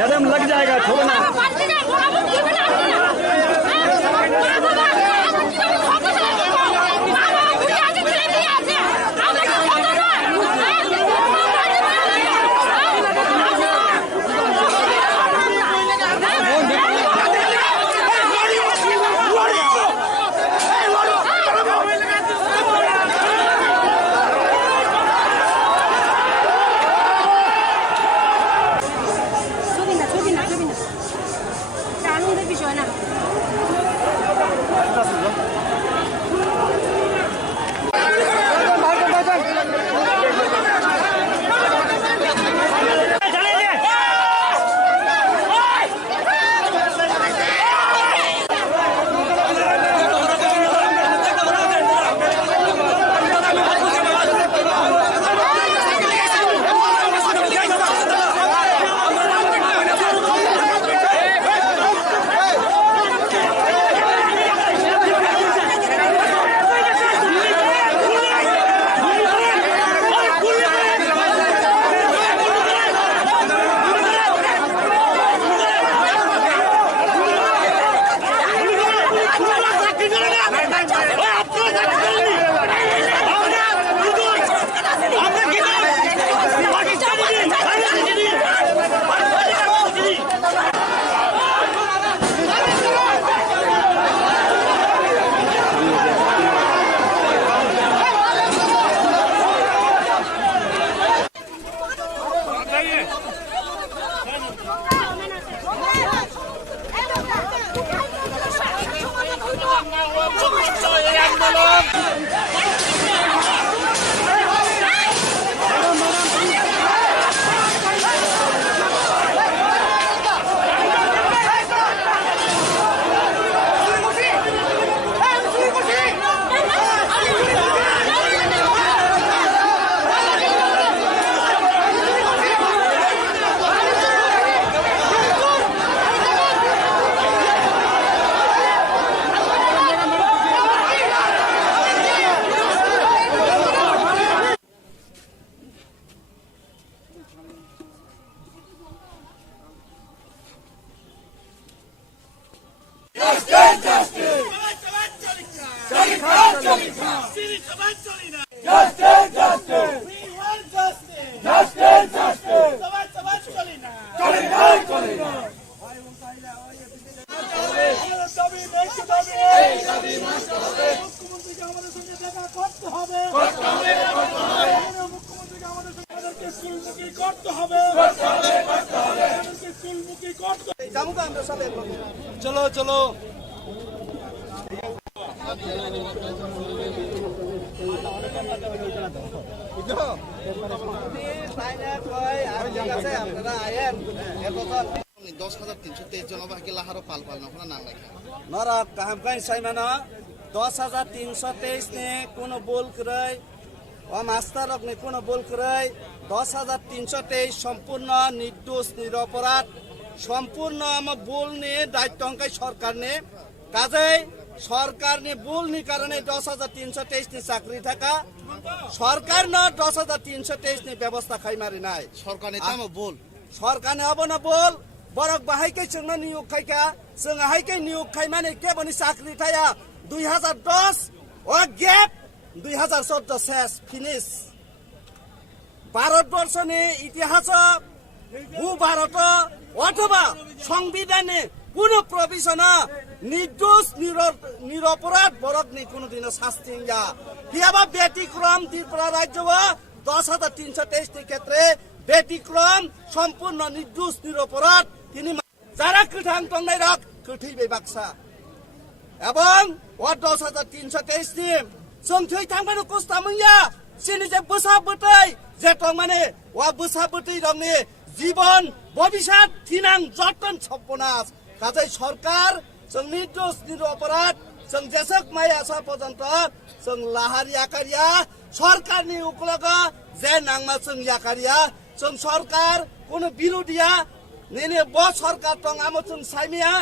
Madam लग जाएगा, छोड़ो ना। चलो चलो दस 10,323 জন বাকি লাহারো পাল পাল নখনা নাম লেখা नरा काम कहीं सही माना 10,323 ने कोनो बोल करे और मास्टर ने कोनो बोल करे 10,323 সম্পূর্ণ নির্দোষ নিরপরাধ সম্পূর্ণ আমার बोल ने दायित्व अंक सरकार ने কাজেই সরকার ने बोल ने कारण 10,323 ने চাকরি থাকা সরকার না 10,323 ने ব্যবস্থা খাই মারি নাই সরকার নেতা बोल সরকার ने अब न बोल बरक बाहायकै जोंनो नियोग खायका जों हायकै नियोग खायमाने केबनि चाकरि थाया 2010 ও গেপ 2014 শেষ ফিনিশ ভারতবর্ষনে ইতিহাস ভূ ভারত অথবা সংবিধানে কোনো প্রভিশনা নির্দোষ নিরপরাধ বরকনি কোনোদিন শাস্তি যা হিয়াবা ব্যতিক্রম ত্রিপুরা রাজ্য 10,323 ক্ষেত্রে ব্যতিক্রম সম্পূর্ণ নির্দোষ নিরপরাধ তিনি যারা কৃঠাং টংনাই রাখ কৃথিবে বাক্সা এবং 10,323 নি जों थै थांबानो कस्ता मोनया सिनि जे बोसा बोतै जे टं माने वा बोसा बोतै रंनि जीवन भविष्यत थिनां जतन सपनास काजै सरकार जों निर्दोष निरपराध जों जेसक माय आसा पर्यन्त जों लाहारि आकारिया सरकारनि उकलग जे नांमा जों याकारिया जों सरकार कोनो बिरोधिया नेने ब सरकार टं आमो जों साइमिया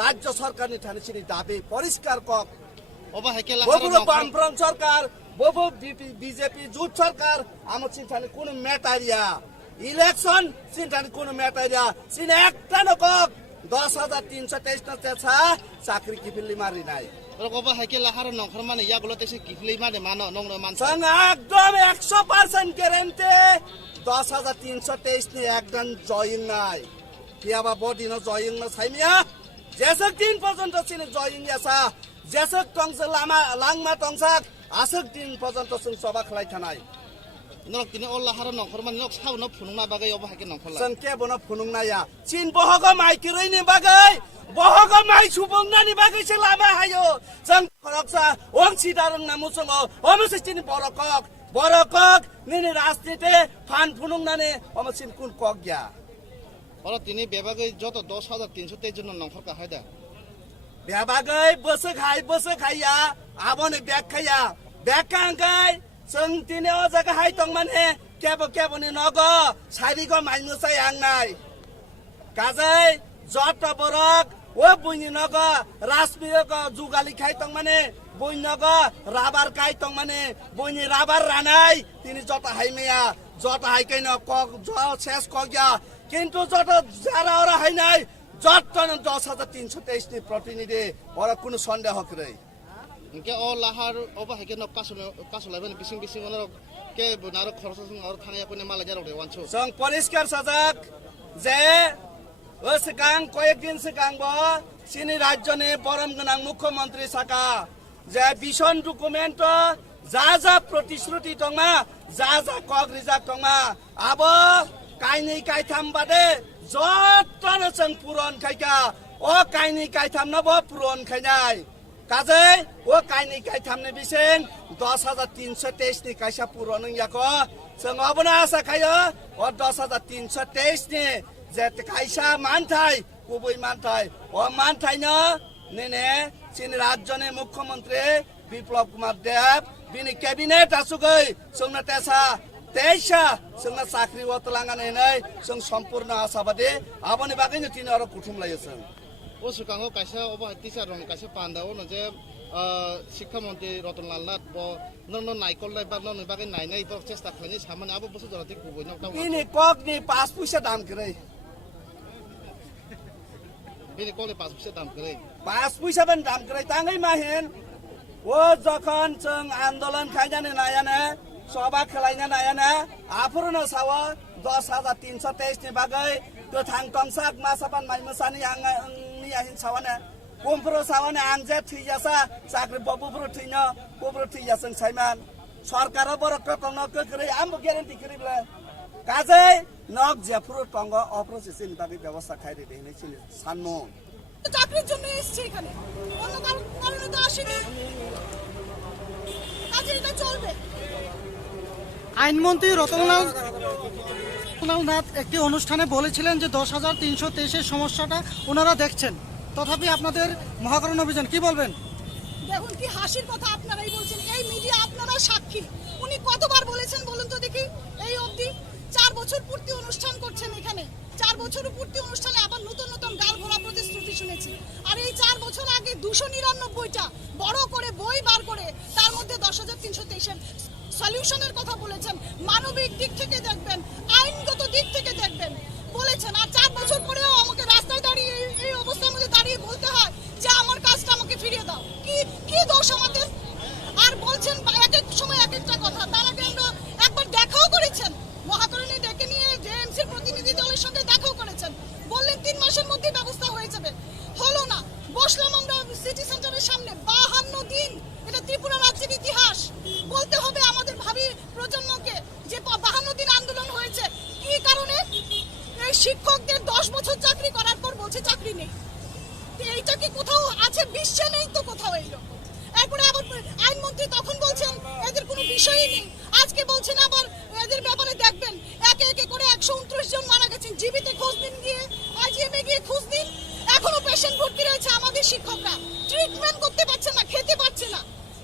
राज्य सरकारनि थानिसिनि दाबी परिष्कार क बबुलो बामफ्रम सरकार बबु बीजेपी जुट सरकार आमो चिन्तानि कुन मेटारिया ইলেকশন চিন্তানি কোনো ম্যাটারিয়া চিন একটা নকক 10,323 না তেছা চাকরি কিফিলি মারি নাই রকবা হাইকে লাহার নখর মানে ইয়াগুলো তেছে কিফলে মানে মানো নং মান সং একদম 100% গ্যারান্টি 10,323 ni একজন জয়িং নাই কিয়াবা বডিনো জয়িং না সাইমিয়া যেসক দিন পর্যন্ত চিনি জয়িং ইয়াসা যেসক টংস লামা লাংমা টংসাক আসক দিন পর্যন্ত চিন সবা খলাই থানাই নক তিনি অল লাহার নখর মানে নক সাউনো ফুনুমা বাগাই অবা হাইকে নখর লা जों के बनो फुनुंनाया चिन बहग माइ किरैनि बागै बहग माइ सुबुंनानि बागैसो लामा हायो जों खरकसा ओं सिदारं नामुसङ अमसे चिनि बरकक निनि राजनीति फान फुनुंनानि अमसिन कुन कक गया और তিনি বেবাগে যত 10,323 জন নখর কা হায়দা बेबागै बोसो खाइया आबोनि बेखाया बेखांगै जों दिनै अ जागा हाय दं माने केबोनि नग सारिगो माइनुसाय आंनाय गाजै जत बरक ओ बुइनि नग रासमियक जुगाली खाय दं माने बुइन नग राबार खाय दं माने बुइनि राबार रानाय तिनि जत हायमेया जत हायकै न क ज शेष कग्या किन्तु जत जारा और हायनाय जत 10,323 नि प्रतिनिधि और कुन सन्देह करे इनके अ लाहार अबा हाइके न कासलायबन बिसिं बिसिं अन के नार खरस और थानाय अपने माला जारो दे वानसो जों परिष्कार साजाक जे ओ सिगां कयेक दिन सिगां ब सिनि राज्यनि परम गोनां मुख्यमंत्री साका जे विजन डकुमेन्ट जा प्रतिश्रुति दंमा जा कग रिजाक दंमा अब काइनि काइथाम बादे जत्तन जों पुरन खायका ओ काइनि काइथाम नब पुरन खायनाय काजै ओ काइनि काइथामनि बिसिं 10,323 नि काइसा पुरन याको जों अबना आशा खायो ओ 10,323 नि जे काइसा मानथाय गुबै मानथाय ओ मानथायनो नेने चिन राज्यनि मुख्यमंत्री बिप्लब कुमार देव बिनि केबिनेट आसुगै जोंना तेसा तेसा जोंना साख्रि वतलांगानै नै जों सम्पूर्ण आशाबादी आबनि बागैनो तिनि आरो कुथुमलायो जों ও সুকাঙ্গ কাইসা অবা টিচার রং কাইসা পান্দাও ন যে শিক্ষামন্ত্রী রতনলাল নাথ ব নন নাইকল লাই বা নন বাগে নাইনাই ব চেষ্টা খাইনি সামনে আবো বছর ধরে কুবই ন তাও बिनि कगनि 5 पैसा दाम करे বিনি কলে 5 পয়সা দাম করে 5 पैसा पनि दाम करे ताङै माहेन ओ जखन जों आन्दोलन खाइजाने नायाने सभा खेलाइना नायाने आफुरनो साव 10,323 नि बागै गोथां टंसाक मासापान माइमसानि आंनि आहिन सावाने कुमफ्रो सावाने आंजे थैजासा साख्रि बबुफ्रो थैनो कुफ्रो थैजासों साइमान सरकार बरक टंग ककरै आमबो ग्यारेन्टी करिबले काजै नक जेफ्रो टंग अप्रोसेसिन बागै व्यवस्था खाइरे देने ছিল सान्नो চাকরির জন্য এসেছে এখানে অন্য কারণে তো আসেনি কাজে এটা চলবে আইনমন্ত্রী রতনলাল নাথ একটি অনুষ্ঠানে বলেছিলেন যে 10,323 সমস্যাটা ওনারা দেখছেন তথাপি আপনাদের মহাকরণ অভিযান কি বলবেন দেখুন কি হাসির কথা আপনারাই বলছেন এই মিডিয়া আপনারা সাক্ষী উনি কতবার বলেছেন বলুন তো দেখি এই অবধি 4 বছর পূর্তি অনুষ্ঠান করছেন এখানে 4 বছর পূর্তি অনুষ্ঠানে আবার নতুন গাল ভরা প্রতিশ্রুতি শুনেছি আর এই 4 বছর আগে 299টা বড় করে বই বার করে তার মধ্যে 10,323 সলিউশনের কথা বলেছেন মানবিক দিক থেকে দেখবেন আইনগত দিক থেকে দেখবেন বলেছেন আর 4 বছর পরেও আমাকে রাস্তায় দাঁড়িয়ে এই অবস্থার মধ্যে দাঁড়িয়ে বলতে হয় যে আমার কাজটা আমাকে ফিরিয়ে দাও কি দোষ আমাদের আর বলছেন এক এক সময় এক একটা কথা তার আগে আমরা একবার দেখাও করেছেন মহাকরণে ডেকে নিয়ে জেএমসির প্রতিনিধি দলের সঙ্গে দেখাও করেছেন বললেন 3 মাসের মধ্যে ব্যবস্থা হয়ে যাবে হলো না বসলাম আমরা সিটি সেন্টারের সামনে 52 দিন এটা ত্রিপুরা রাজ্যের ইতিহাস বলতে হবে আমাদের ভাবি প্রজন্মকে যে 52 দিন আন্দোলন হয়েছে কি কারণে এই শিক্ষকদের 10 বছর চাকরি করার পর বলছে চাকরি নেই এইটা কি কোথাও আছে বিশ্বে নেই তো কোথাও এলো এরপরে আবার আইনমন্ত্রী তখন বলছেন এদের কোনো বিষয়ই নেই আজকে বলছেন আবার এদের ব্যাপারে দেখবেন একে একে করে 129 জন মারা গেছেন জীবিত খোঁজ দিন গিয়ে আইজিএমে গিয়ে খোঁজ দিন এখনো পেশেন্ট ভর্তি রয়েছে আমাদের শিক্ষকরা ট্রিটমেন্ট করতে পারছে না খেতে পারছে না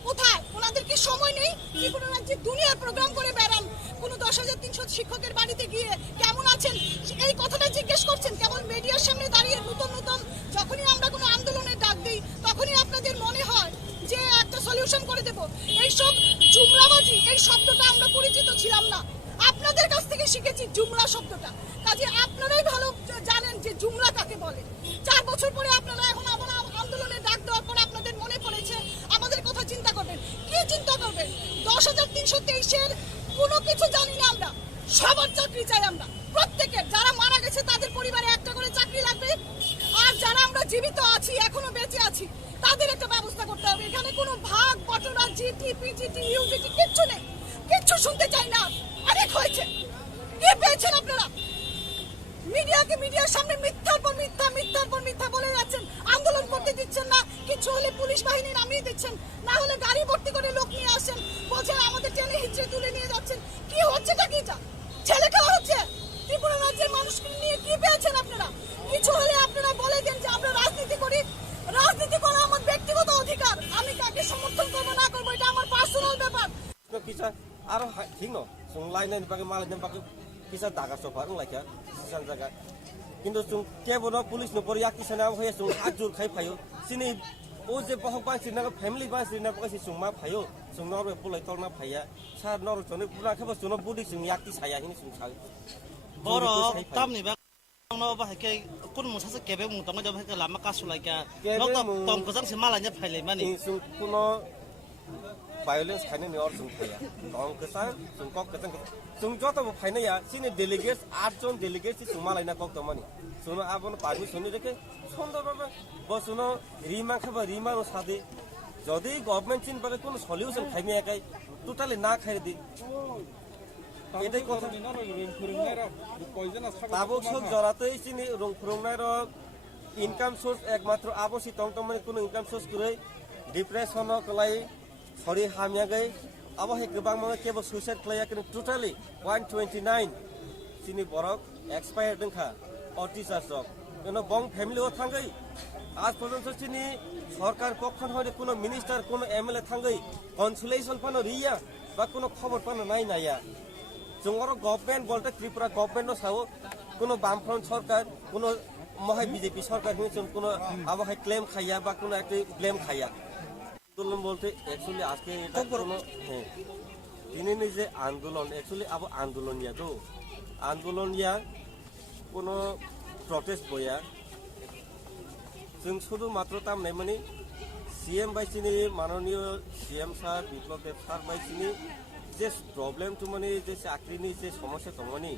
কোথায় ওনাদের কি সময় নেই ত্রিপুরা রাজ্যে দুনিয়ার প্রোগ্রাম করে বেড়ান কোন 10,300 শিক্ষকের বাড়িতে গিয়ে কেমন আছেন এই কথাটা জিজ্ঞেস করছেন কেমন মিডিয়ার সামনে দাঁড়িয়ে নতুন যখনই আমরা কোনো আন্দোলনের ডাক দিই তখনই আপনাদের মনে হয় যে একটা সলিউশন করে দেব এইসব জুমরাবাজি এই শব্দটা আমরা পরিচিত ছিলাম না আপনাদের কাছ থেকে শিখেছি জুমলা শব্দটা। কাজে আপনারাই ভালো জানেন যে জুমলা কাকে বলে। 4 বছর পরে আপনারা এখন আবার আন্দোলনের ডাক দেওয়ার পর আপনাদের মনে পড়েছে আমাদের কথা চিন্তা করবেন। কি চিন্তা করবেন? 10,323-এর কোনো কিছু জানি না আমরা। সবার চাকরি চাই আমরা, প্রত্যেকের। যারা মারা গেছে তাদের পরিবারে একটা করে চাকরি লাগবে, আর যারা আমরা জীবিত আছি, এখনো বেঁচে আছি, তাদের একটা ব্যবস্থা করতে হবে। এখানে কোনো ভাগ বটরা, জিটি, পিজিটি, ইউজিটি কিচ্ছু নেই। কিচ্ছু শুনতে চাই না। অনেক হয়েছে। কি পেয়েছেন আপনারা? মিডিয়ার সামনে মিথ্যার পর মিথ্যা বলে যাচ্ছেন। আন্দোলন করতে দিচ্ছেন না, কিছু হলে পুলিশ বাহিনী নামিয়ে দিচ্ছেন, না হলে গাড়ি ভর্তি করে লোক নিয়ে আসেন, বলছেন আমাদের টেনে হিচড়ে তুলে নিয়ে যাচ্ছেন। কি হচ্ছেটা কিটা? ছেলে খাওয়া হচ্ছে। ত্রিপুরা রাজ্যের মানুষকে নিয়ে কি পেয়েছেন আপনারা? কিছু হলে আপনারা বলে দেন যে আমরা রাজনীতি করি। রাজনীতি করা আমার ব্যক্তিগত অধিকার। আমি কাকে সমর্থন করবো না করবো এটা আমার পার্সোনাল ব্যাপার। Kita aro hingno sung lain pakai malah dan pakai kita dagar sofa laika sisan jaga কিন্তু কেবল পুলিশ নপরি আকিসানা হয়ে সং আজুর খাই ফাইও সিনি ও যে বহক বাসি না ফ্যামিলি বাসি না বাসি সং মা ফাইও সং নর পুলাই তলনা ফাইয়া সার নর জনে পুরা খাব সং বুদি সং ইয়াকি সায়া হিনি সং সাই বড় তামনি বা no ba ke kun mu sa kebe mu tong ja ke lama kasulaika no tong ko jang se malanya phaile mani sung kuno violence খাইনে নিয়র সং ফাইয়া তং কেসান সং কক কেসান সং যত ফাইনে ইয়া সিনি ডেলিগেটস 8 জন ডেলিগেটস সং মালাইনা কক তমানি সুনো আবন পারমিশন রেখে সুন্দরভাবে বসুনো রিমা খাবা রিমার সাথে যদি গভর্নমেন্ট চিন পারে কোনো সলিউশন খাইনি একাই টোটালি না খাই দি এটাই কথা তাবক সব জড়াতেই চিনি রং ফুরংনাই ইনকাম সোর্স একমাত্র আবসি তংতমানি কোনো ইনকাম সোর্স করে ডিপ্রেশন কলাই সরি হামিয়াগাই আবহাই গোবাं mange কেবল সুইসাইড খালাইয়া কিন্তু টোটালি 129 চিনি বরক এক্সপায়ার দंखा অটিসার জব কেন বং ফ্যামিলিও থাঙ্গই আজ পর্যন্ত চিনি সরকার পক্ষ হইতে কোনো মিনিস্টার কোনো এমএলএ থাঙ্গই কনসুলেশন পানো রিয়া বা কোনো খবর পানো নাই নাইয়া जोंगर गवर्नमेंट बोलते त्रिपुरा गवर्नमेंट साव कोनो बामफ्रंट सरकार कोनो महाय बीजेपी सरकार हिन कोनो आबहाय क्लेम खाया बा कोनो एक ब्लेम खाया आंदोलन बोलते एक्चुअली आज के এটা কোনো দিনে যে আন্দোলন एक्चुअली अब आंदोलन या तो आंदोलन या कोनो प्रोटेस्ट बया जों শুধু মাত্র তামনে মানে सीएम বাইছিনি মাননীয় CM sir Biplab Deb sir বাইছিনি যে প্রবলেম তো মানে যে চাকরিনি যে সমস্যা তমনি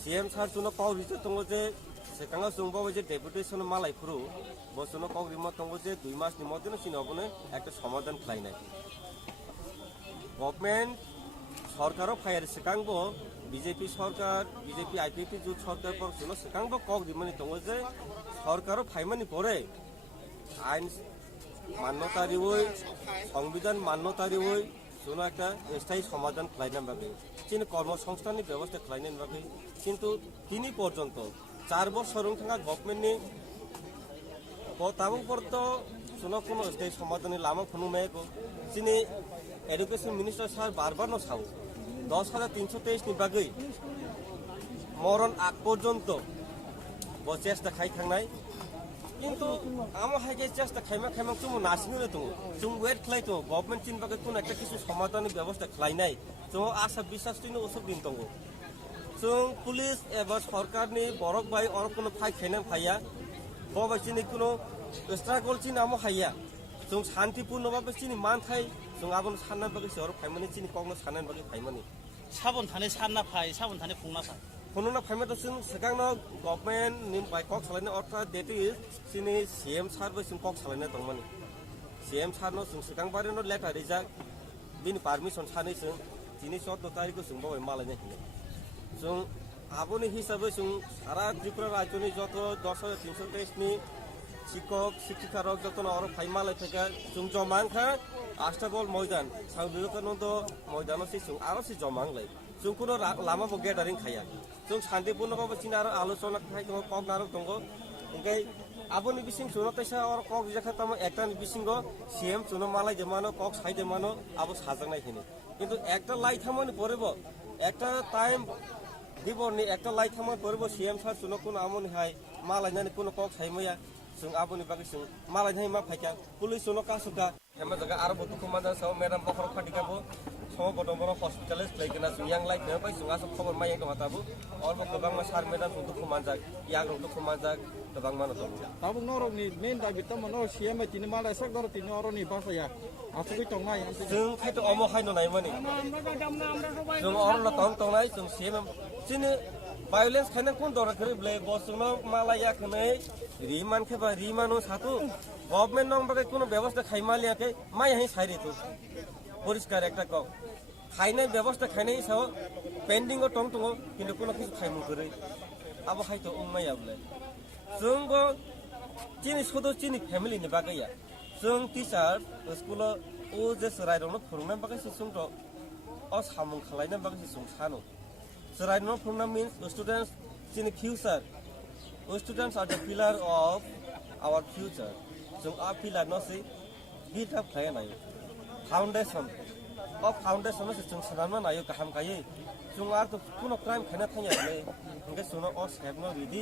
সিএম স্যার জন্য পাও রিতে তঙ্গ যে সেকাঙ্গা জংবাও যে ডেপুটেশন মালাই ফুরু বসনো পাও রিমা তঙ্গ যে 2 মাসনি মধ্যে সিনবনে একটা সমাধান খাইনাই গভর্নমেন্ট সরকারও ফায়ার সেকাঙ্গো বিজেপি সরকার বিজেপি আইপিপি জুট সরকার পর জন্য সেকাঙ্গো কক রিমানি তঙ্গ যে সরকারও ফাইমানি পরে আইন মান্যতারি ওই সংবিধান মান্যতারি ওই কোনো একটা স্থায়ী সমাধান খাইনার বাকি চিনি কর্মসংস্থানের ব্যবস্থা খাইনার বাকি কিন্তু তিনি পর্যন্ত 4 বছর থাকা গভর্নমেন্টনি তাবং পর্যন্ত কোনো স্থায়ী সমাধানের লামা কোনো মেয়েকো চিনি এডুকেশন মিনিস্টার স্যার বারবার সাও 10,323 নি বাকি মরণ আগ পর্যন্ত চেষ্টা খাই থাকনাই কিন্তু আমার হাইকে চেষ্টা খাইমা তুমি নাসিনো তো তুমি ওয়েট খাই তো গভর্নমেন্ট চিন বাকে কোন একটা কিছু সমাধানের ব্যবস্থা খাই নাই তো আশা বিশ্বাস তিন ওসব দিন তঙ্গ जों पुलिस एबा सरकारनि बरक बाय और कोनो फाइ खाइनां फाइया बबाइसिनि कोनो स्ट्रागल चिन आमो हाइया जों शान्तिपूर्ण भाबे चिनि मान थाइ जों आबन सानना बागे सर फाइमानि चिनि कगनो सानना बागे फाइमानि साबन थाने सानना फाइ साबन थाने खुंना फाइ खुंना फाइमा त जों सेगांनो गभर्नमेंट नि बाय कक सालायनो अर्था डेट इज चिनि सीएम सार बे जों कक सालायनो दंमानि सीएम सारनो जों सेगां बारेनो लेटार रिजाक बिनि पारमिशन सानै जों दिनै 14 तारिखखौ जों बाय मालायनो हिने जों आबोनि हिसाबै जों सारा त्रिपुरा राज्यनि जत 10,323 नि शिक्षक शिक्षिकारक जतन और फाइमालाय थाका जों जमांखा आष्टाबल मैदान साउ विवेकानन्द मैदानाव जों आरो सि जमांलाय जों कोनो लामाबो गेदारिं खाया जों शान्तिपूर्ण भाबे चिन आरो आलोचना खाय दङ कक नारक दङ ओंखाय आबोनि बिसिं सुनतायसा और कक जाखा तम एकटानि बिसिंगो सीएम सुनो मालाय देमानो कक साइ देमानो आबो साजांनाय हिने किन्तु एकटा लाई थामनि परेबो एकटा टाइम दिबरनि एकटा लाई थामनि परेबो सीएम सार सुनो कोनो आमनि हाय मालायनानि कोनो कक साइमया जों आबोनि बागै जों मालायनाय मा फायका पुलिस सुनो कासुका हेमा जगा आरो बतु कमान्डार साव मेडाम बखर फाटिकाबो समाव गथ'फोराव हस्पिटालाइज लायगोन जों yang लाइफ बेयाव जों आसो खबर माय दङ ताबु अरबो गोबां मा सार मेडाम दुखु मानजाक याग्रो दुखु मानजाक गोबां मानो दङ Tabu norokni main David tamano siam ba tini malai sak dor tini oroni basaya. Asui tongnai anti. जों खायथ' अमो खायनो नाय माने जों अरल तंनाय जों सेम चिनि भायोलेन्स खायना कोन दर खरिबले बसुनो मालाया खनै रिमान खेबा रिमानो सातु गभर्नमेन्ट नং बाके कोनो व्यवस्था खाइमालियाके माय हाइ साइरेतु परिष्कार एकटा क खाइनाय व्यवस्था खाइनाय साव पेन्डिंग टंग टंग किन्तु कोनो किछु खाइमु गरै आबो खायथ' उमायाबले जोंबो चिनि सदो चिनि फेमिलिनि बागैया जों टीचार स्कुल ओ जे सरायनो फोरोंनाय बागैसो जोंथ' अ सामुं खालायनाय बागैसो जों सानो सरायनो फोरोंनाय मीन्स स्टूडेंट्स चिनि future students are the pillar of our future जों आ पिलर न से बिल्ड अप खालायनाय फाउंडेशन of foundation से जों सानना नायो गाहाम गायै जों आरो कोनो क्राइम खाना थायाले ओंगे जों अ सेबनो रेडी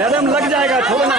मैडम लग जाएगा छोड़ना।